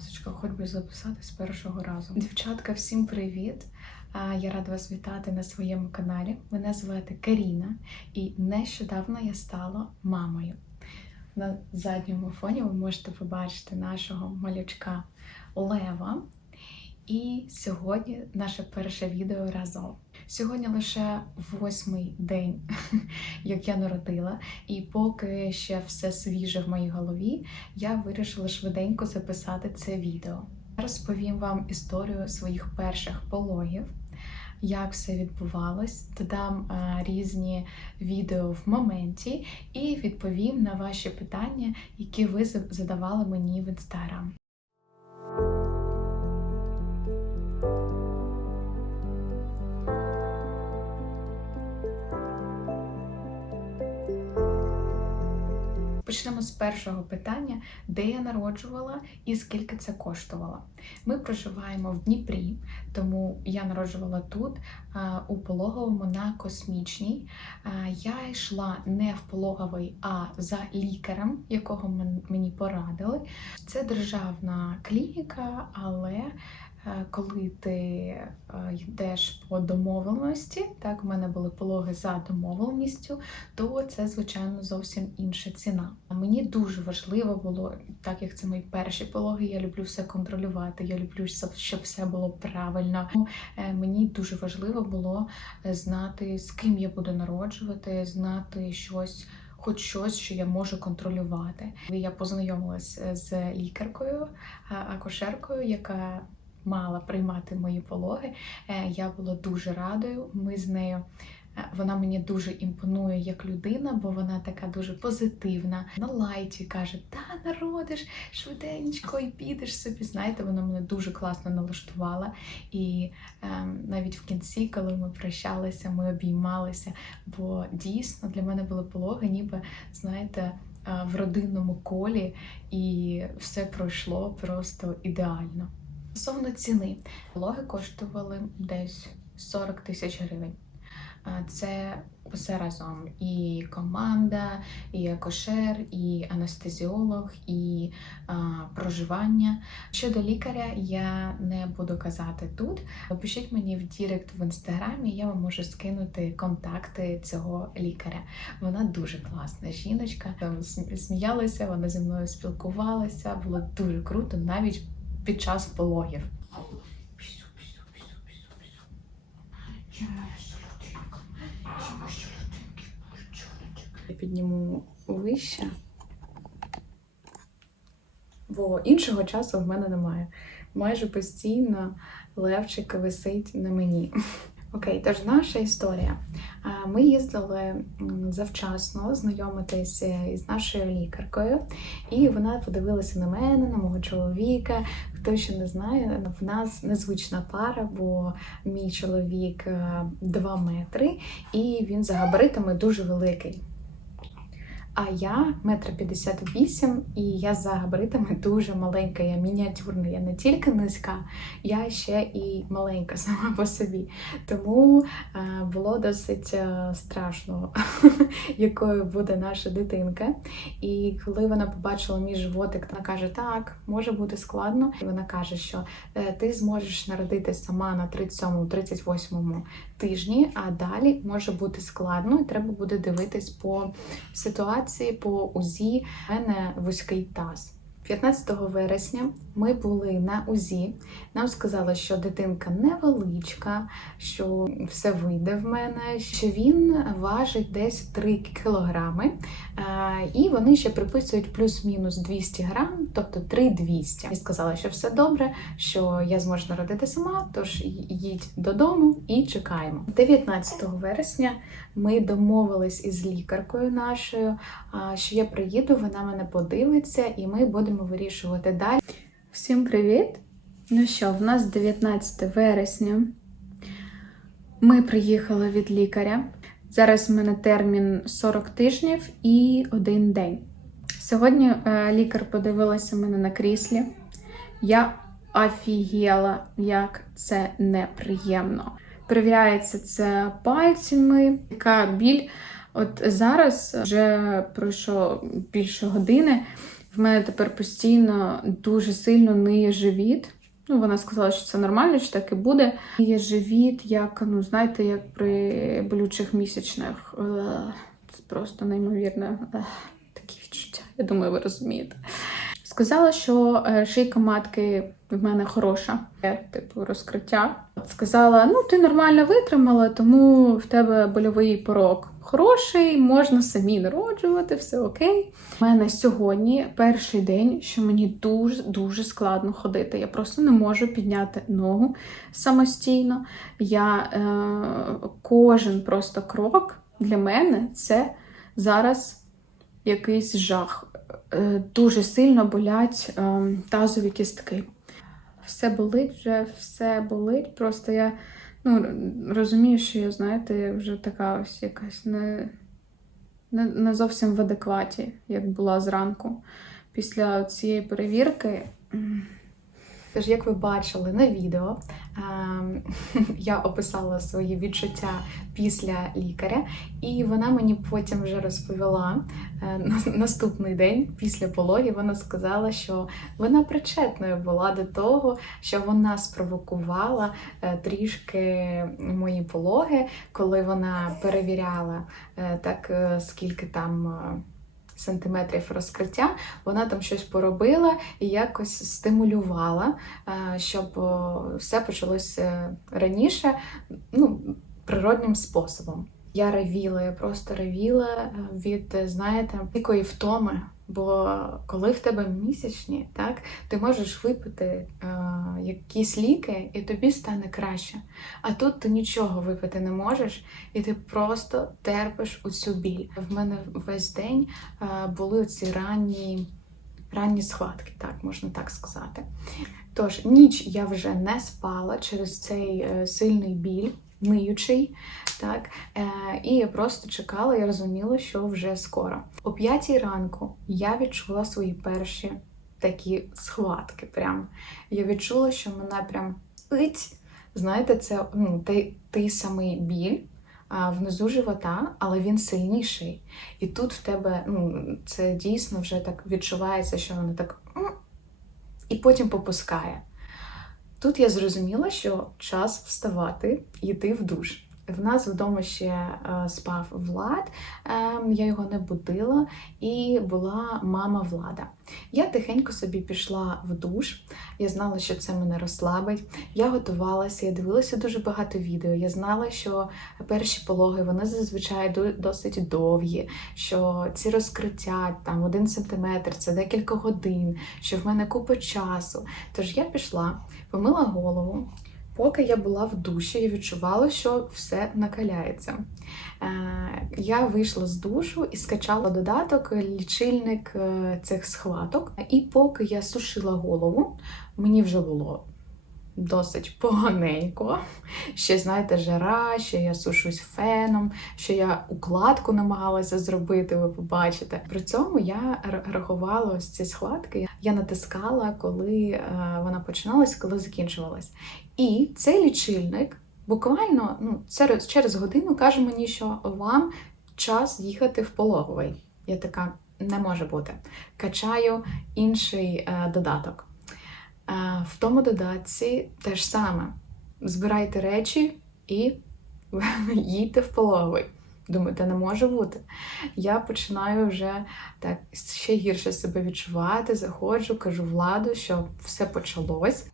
ласочка, хоч би записати з першого разу. Дівчатка, всім привіт! Я рада вас вітати на своєму каналі. Мене звати Каріна, і нещодавно я стала мамою. На задньому фоні ви можете побачити нашого малючка Лева. І сьогодні наше перше відео разом. Сьогодні лише восьмий день, як я народила, і поки ще все свіже в моїй голові, я вирішила швиденько записати це відео. Розповім вам історію своїх перших пологів, як все відбувалось, додам а, різні відео в моменті і відповім на ваші питання, які ви задавали мені в інстаграм. Почнемо з першого питання, де я народжувала і скільки це коштувало. Ми проживаємо в Дніпрі, тому я народжувала тут, у пологовому на космічній. Я йшла не в пологовий, а за лікарем, якого мені порадили. Це державна клініка, але коли ти е, йдеш по домовленості, так, в мене були пологи за домовленістю, то це, звичайно, зовсім інша ціна. Мені дуже важливо було, так як це мої перші пологи, я люблю все контролювати, я люблю, щоб- все було правильно. Е, Мені дуже важливо було е, знати, з ким я буду народжувати, знати щось. Хоч щось, що я можу контролювати. Я познайомилася з лікаркою, акушеркою, яка мала приймати мої пологи. Е, Я була дуже радою. Ми з нею. е, Вона мені дуже імпонує як людина, бо вона така дуже позитивна. На лайті каже: Та народиш швиденько і підеш собі. Знаєте, вона мене дуже класно налаштувала. І ем, навіть в кінці, коли ми прощалися, ми обіймалися. Бо дійсно для мене були пологи, ніби знаєте, е, в родинному колі, і все пройшло просто ідеально. Стосовно ціни, пологи коштували десь 40 тисяч гривень. Це все разом. І команда, і акушер, і анестезіолог, і а, проживання. Щодо лікаря, я не буду казати тут. Пишіть мені в Дірект в інстаграмі, я вам можу скинути контакти цього лікаря. Вона дуже класна жіночка. Там см- сміялися, вона зі мною спілкувалася. Було дуже круто, навіть під час пологів. Я підніму вище, бо іншого часу в мене немає. Майже постійно левчик висить на мені. Окей, тож наша історія. Ми їздили завчасно знайомитись е, із нашою лікаркою, і вона подивилася на мене, на мого чоловіка. Хто ще не знає, в нас незвична пара, бо мій чоловік 2 метри, і він за габаритами дуже великий. А я метр п'ятдесят вісім, і я за габаритами дуже маленька, я мініатюрна, я не тільки низька, я ще і маленька сама по собі. Тому е, було досить е, страшно, якою буде наша дитинка. І коли вона побачила мій животик, вона каже: Так, може бути складно. І вона каже, що е, ти зможеш народити сама на 37-38 тижні, а далі може бути складно, і треба буде дивитись по ситуації, по УЗІ. Мене вузький таз. 15 вересня ми були на УЗІ. Нам сказали, що дитинка невеличка, що все вийде в мене, що він важить десь 3 кілограми. Е, І вони ще приписують плюс-мінус 200 грам, тобто 3200. І сказали, що все добре, що я зможу народити сама, тож їдь додому і чекаємо. 19 вересня ми домовились із лікаркою нашою, що я приїду, вона мене подивиться, і ми будемо вирішувати далі. Всім привіт! Ну що, в нас 19 вересня. Ми приїхали від лікаря. Зараз в мене термін 40 тижнів і один день. Сьогодні е, лікар подивилася мене на кріслі. Я офігела, як це неприємно. Перевіряється це пальцями, яка біль. От зараз вже пройшло більше години. В мене тепер постійно дуже сильно ниє живіт. Ну, вона сказала, що це нормально, що так і буде. Є живіт, як, ну, знаєте, як при болючих місячних. Е, Це просто неймовірно. Е, Такі відчуття. Я думаю, ви розумієте. Сказала, що е, шийка матки в мене хороша, типу розкриття. Сказала: ну, ти нормально витримала, тому в тебе больовий порог хороший, можна самі народжувати, все окей. У мене сьогодні перший день, що мені дуже дуже складно ходити. Я просто не можу підняти ногу самостійно. Я е, кожен просто крок для мене це зараз якийсь жах. Е, дуже сильно болять е, тазові кістки. Все болить вже, все болить. Просто я ну, розумію, що я, знаєте, вже така ось якась не, не, не зовсім в адекваті, як була зранку. Після цієї перевірки. Тож, як ви бачили на відео, ем, я описала свої відчуття після лікаря, і вона мені потім вже розповіла е, наступний день після пологів. Вона сказала, що вона причетною була до того, що вона спровокувала е, трішки мої пологи, коли вона перевіряла е, так, скільки там. Сантиметрів розкриття, вона там щось поробила і якось стимулювала, е, щоб все почалося раніше, ну, природним способом. Я ревіла, я просто ревіла е, від, е, знаєте, якої втоми. Бо коли в тебе місячні, так, ти можеш випити е, якісь ліки, і тобі стане краще. А тут ти нічого випити не можеш, і ти просто терпиш у цю біль. В мене весь день е, були ці ранні, ранні схватки, так можна так сказати. Тож ніч я вже не спала через цей е, сильний біль, ниючий. Так, е, і просто чекала і розуміла, що вже скоро. О п'ятій ранку я відчула свої перші такі схватки. Прям я відчула, що мене прям ить. Знаєте, це ну, той, той самий біль внизу живота, але він сильніший. І тут в тебе ну, це дійсно вже так відчувається, що воно так і потім попускає. Тут я зрозуміла, що час вставати йти в душ. В нас вдома ще е, спав Влад, е, я його не будила, і була мама Влада. Я тихенько собі пішла в душ. Я знала, що це мене розслабить. Я готувалася, я дивилася дуже багато відео. Я знала, що перші пологи вони зазвичай досить довгі, що ці розкриття там один сантиметр це декілька годин, що в мене купа часу. Тож я пішла, помила голову. Поки я була в душі, я відчувала, що все накаляється. Е, Я вийшла з душу і скачала додаток, лічильник е, цих схваток. І поки я сушила голову, мені вже було досить поганенько. Ще, знаєте, жара, ще я сушусь феном, що я укладку намагалася зробити, ви побачите. При цьому я рахувала ось ці схватки. Я натискала, коли е, вона починалась, коли закінчувалась. І цей лічильник буквально ну, через, через годину каже мені, що вам час їхати в пологовий. Я така не може бути. Качаю інший е, додаток. В тому додатці те ж саме. Збирайте речі і їдьте в пологовий. Думаю, не може бути. Я починаю вже так ще гірше себе відчувати, заходжу, кажу владу, що все почалось.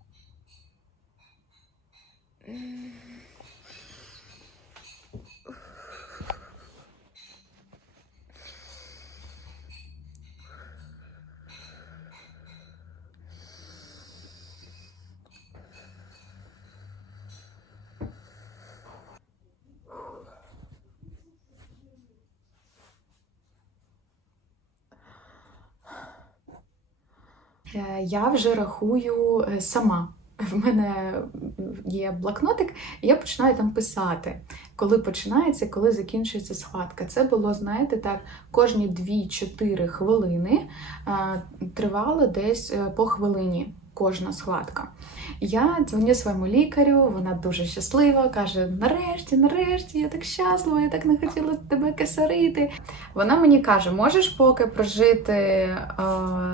Я вже рахую е, сама. В мене є блокнотик, і я починаю там писати, коли починається, коли закінчується схватка. Це було, знаєте, так, кожні 2-4 хвилини е, тривало десь е, по хвилині. Кожна схватка. Я дзвоню своєму лікарю, вона дуже щаслива, каже: нарешті, нарешті, я так щаслива, я так не хотіла тебе кесарити. Вона мені каже: можеш поки прожити е,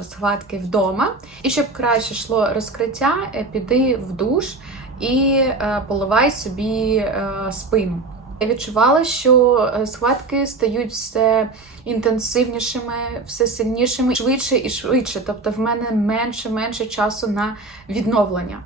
схватки вдома, і щоб краще йшло розкриття, е, піди в душ і е, поливай собі е, спину. Я відчувала, що е, схватки стають все інтенсивнішими, все сильнішими, швидше і швидше. Тобто в мене менше менше часу на відновлення.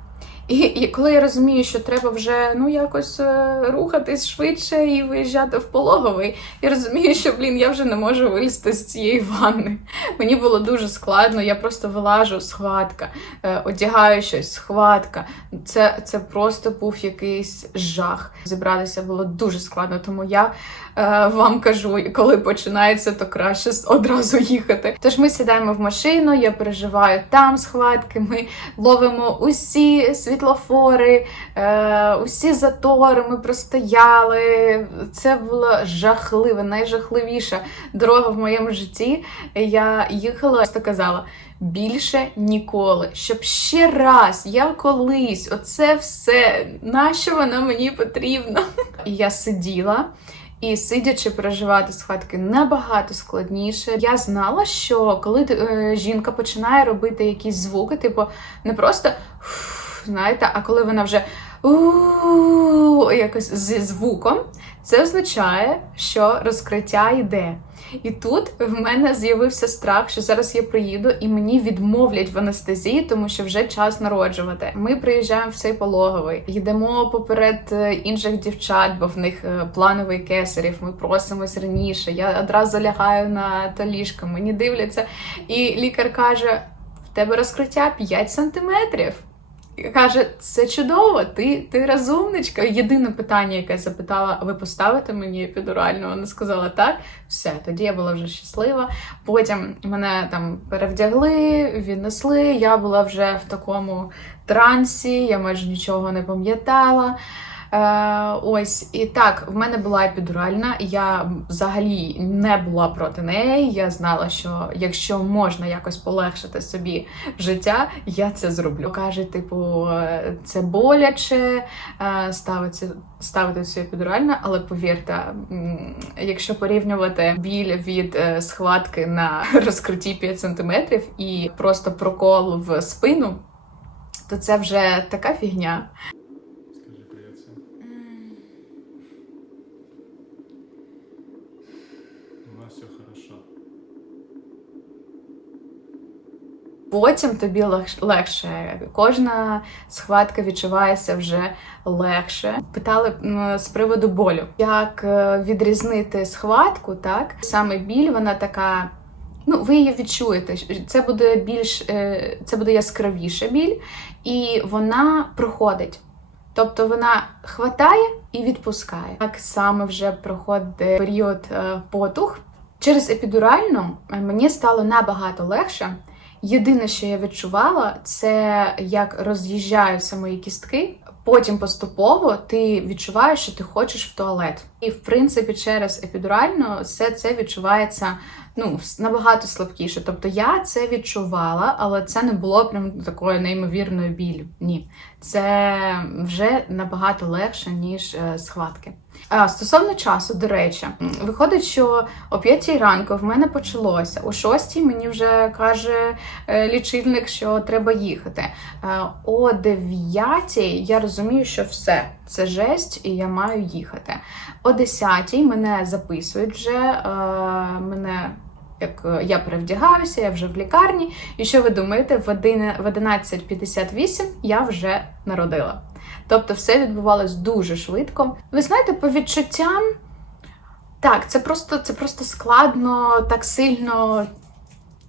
І, і коли я розумію, що треба вже ну якось е, рухатись швидше і виїжджати в пологовий, я розумію, що блін, я вже не можу вилізти з цієї ванни. Мені було дуже складно. Я просто вилажу схватка, е, одягаю щось, схватка. Це, це просто був якийсь жах. Зібратися було дуже складно, тому я е, вам кажу, коли починається, то краще одразу їхати. Тож ми сідаємо в машину, я переживаю там схватки. Ми ловимо усі світлофори, е, усі затори. Ми простояли. Це була жахлива, найжахливіша дорога в моєму житті. Я їхала, просто казала. Більше ніколи, щоб ще раз я колись, оце все, нащо воно мені потрібно? І я сиділа. І сидячи переживати схватки набагато складніше. Я знала, що коли е, жінка починає робити якісь звуки, типу не просто знаєте, а коли вона вже у якось зі звуком, це означає, що розкриття йде. І тут в мене з'явився страх, що зараз я приїду і мені відмовлять в анестезії, тому що вже час народжувати. Ми приїжджаємо в цей пологовий, їдемо поперед е, інших дівчат, бо в них е, плановий кесарів. Ми просимось раніше. Я одразу лягаю на то ліжко, мені дивляться, і лікар каже: в тебе розкриття 5 сантиметрів. Каже, це чудово, ти ти розумничка. Єдине питання, яке запитала, ви поставите мені епідуральну? Вона сказала так. Все, тоді я була вже щаслива. Потім мене там перевдягли, віднесли. Я була вже в такому трансі, я майже нічого не пам'ятала. Е, ось і так, в мене була епідуральна. Я взагалі не була проти неї. Я знала, що якщо можна якось полегшити собі життя, я це зроблю. Каже, типу, це боляче е, ставити, ставити цю епідуральну, але повірте, якщо порівнювати біль від е, схватки на розкритті 5 см і просто прокол в спину, то це вже така фігня. Скажи привет всем. У нас все хорошо. Потім тобі легш- легше. Кожна схватка відчувається вже легше. Питали з приводу болю, як е, відрізнити схватку, так саме біль, вона така. Ну, ви її відчуєте. Це буде більш е, це буде яскравіша біль, і вона проходить. Тобто вона хватає і відпускає. Так саме вже проходить період е, потух. Через епідуральну мені стало набагато легше. Єдине, що я відчувала, це як роз'їжджаються мої кістки. Потім поступово ти відчуваєш, що ти хочеш в туалет. І в принципі, через епідуральну все це відчувається ну набагато слабкіше. Тобто я це відчувала, але це не було прям такою неймовірною біллю. Ні, це вже набагато легше ніж е, схватки. А, стосовно часу, до речі, виходить, що о 5 ранку в мене почалося. О 6 мені вже каже е, лічильник, що треба їхати. Е, О 9 я розумію, що все, це жесть, і я маю їхати. О 10 мене записують вже, мене. Як е, я перевдягаюся, я вже в лікарні, і що ви думаєте, в в 11.58 я вже народила. Тобто все відбувалось дуже швидко. Ви знаєте, по відчуттям, так, це просто, це просто складно так сильно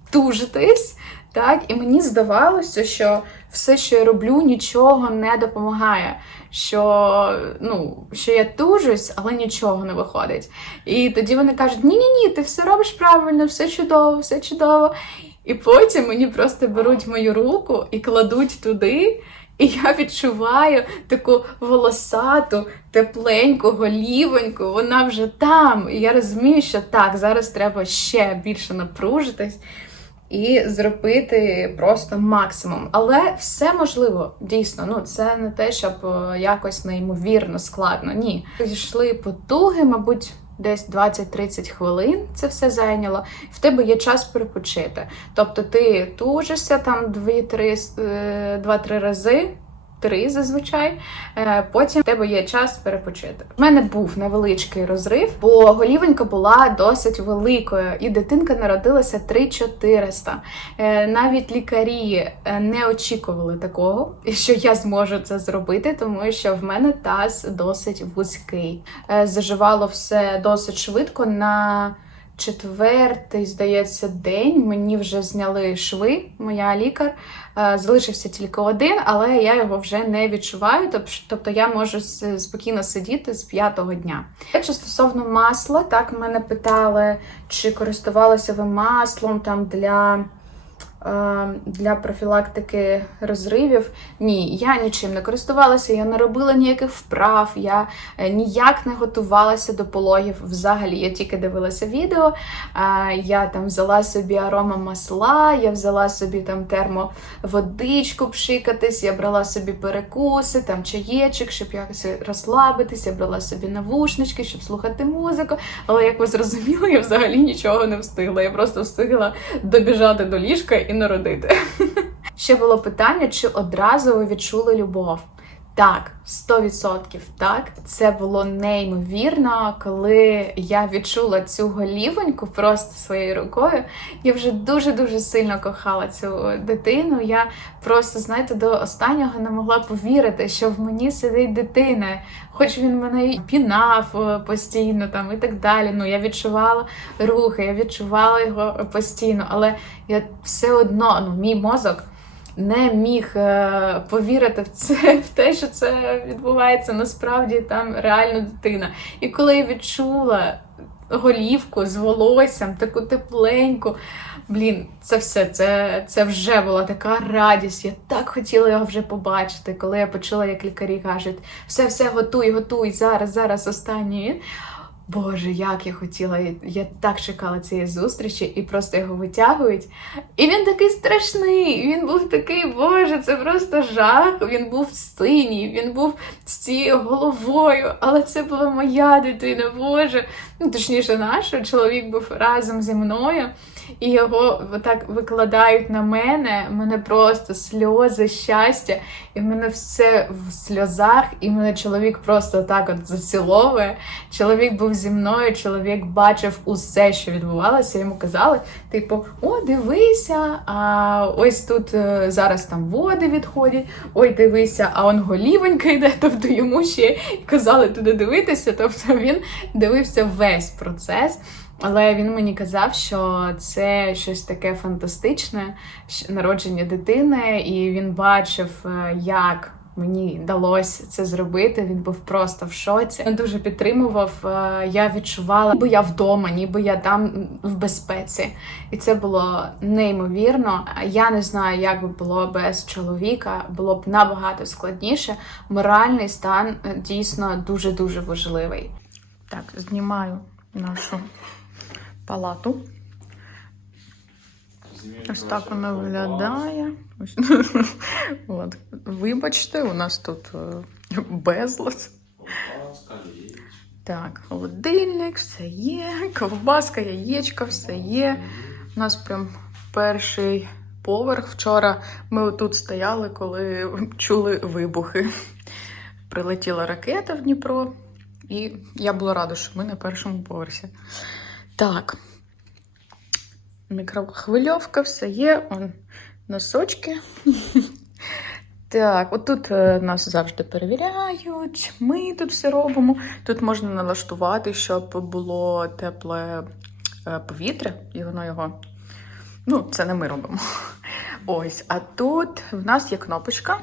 тужитись. Так, і мені здавалося, що все, що я роблю, нічого не допомагає. Що ну, що я тужусь, але нічого не виходить. І тоді вони кажуть: ні-ні ні, ти все робиш правильно, все чудово, все чудово. І потім мені просто беруть мою руку і кладуть туди. І я відчуваю таку волосату, тепленьку, голівоньку, вона вже там. І я розумію, що так, зараз треба ще більше напружитись. І зробити просто максимум. Але все можливо, дійсно. Ну це не те, щоб е, якось неймовірно складно. Ні. Йшли потуги, мабуть. Десь 20-30 хвилин це все зайняло, в тебе є час перепочити. Тобто ти тужишся там 2-3 рази, три зазвичай. Е, Потім в тебе є час перепочити. У мене був невеличкий розрив, бо голівенька була досить великою, і дитинка народилася 3-400. Е, Навіть лікарі е, не очікували такого, що я зможу це зробити, тому що в мене таз досить вузький. Заживало все досить швидко на. Четвертий, здається, день мені вже зняли шви, моя лікар. Е, Залишився тільки один, але я його вже не відчуваю. Тобто я можу спокійно сидіти з п'ятого дня. Якщо стосовно масла, так мене питали, чи користувалися ви маслом там для. Е, Для профілактики розривів ні, я нічим не користувалася, я не робила ніяких вправ, я е, ніяк не готувалася до пологів. Взагалі, я тільки дивилася відео. Я там взяла собі арома масла, я взяла собі там термоводичку пшикатись, я брала собі перекуси, там чаєчок, щоб якось розслабитись, я брала собі навушнички, щоб слухати музику. Але як ви зрозуміли, я взагалі нічого не встигла. Я просто встигла добіжати до ліжка і народити. Ще було питання, чи одразу ви відчули любов. Так, 100% так. Це було неймовірно, коли я відчула цю голівоньку просто своєю рукою. Я вже дуже-дуже сильно кохала цю дитину. Я просто, знаєте, до останнього не могла повірити, що в мені сидить дитина, хоч він мене пінав е, постійно там і так далі. Ну, я відчувала рухи, я відчувала його постійно, але я все одно, ну, мій мозок не міг е, повірити в це, в те, що це відбувається насправді там реально дитина. І коли я відчула голівку з волоссям, таку тепленьку, блін, це все, це, це вже була така радість. Я так хотіла його вже побачити, коли я почула, як лікарі кажуть, все, все, готуй, готуй, зараз, зараз останній. Боже, як я хотіла, я- так чекала цієї зустрічі, і просто його витягують. І він такий страшний. Він був такий, боже, це просто жах. Він був синій, він був з цією головою, але це була моя дитина, боже. Ну, точніше, наша чоловік був разом зі мною, і його так викладають на мене. У мене просто сльози, щастя, і в мене все в сльозах, і мене чоловік просто так от заціловує. Чоловік був зі мною, чоловік бачив усе, що відбувалося. Йому казали, типу, о, дивися, а ось тут е, зараз там води відходять, ой, дивися, а он голівонька йде. Тобто йому ще казали туди дивитися. Тобто він дивився весь процес. Але він мені казав, що це щось таке фантастичне, народження дитини, і він бачив, е, як мені вдалося це зробити. Він був просто в шоці. Він дуже підтримував. е, Я відчувала, ніби я вдома, ніби я там в безпеці. І це було неймовірно. Я не знаю, як би було без чоловіка. Було б набагато складніше. Моральний стан е, дійсно дуже дуже важливий. Так, знімаю нашу палату. Ось так вона виглядає. От. Вибачте, у нас тут е, безлад. Так, холодильник, все є, ковбаска, яєчко, все є. У нас прям перший поверх. Вчора ми тут стояли, коли чули вибухи. Прилетіла ракета в Дніпро, і я була рада, що ми на першому поверсі. Так. Мікрохвильовка, все є. Он носочки. Так, отут е, нас завжди перевіряють. Ми тут все робимо. Тут можна налаштувати, щоб було тепле е, повітря, і воно його. Ну, це не ми робимо. Ось. А тут в нас є кнопочка.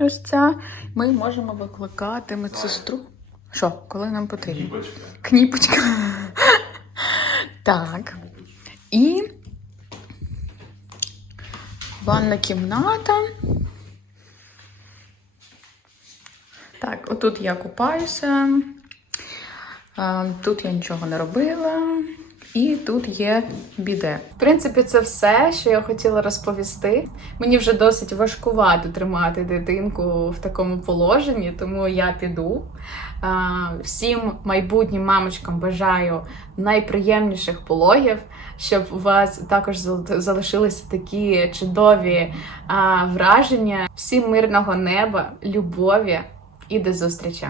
Ось ця. Ми можемо викликати медсестру. Що, коли нам потрібно? Кніпочка. Кніпочка. Так. І ванна кімната. Так, отут я купаюся. Тут я нічого не робила. І тут є біде. В принципі, це все, що я хотіла розповісти. Мені вже досить важкувато тримати дитинку в такому положенні, тому я піду. Всім майбутнім мамочкам бажаю найприємніших пологів, щоб у вас також залишилися такі чудові враження. Всім мирного неба, любові і до зустрічі!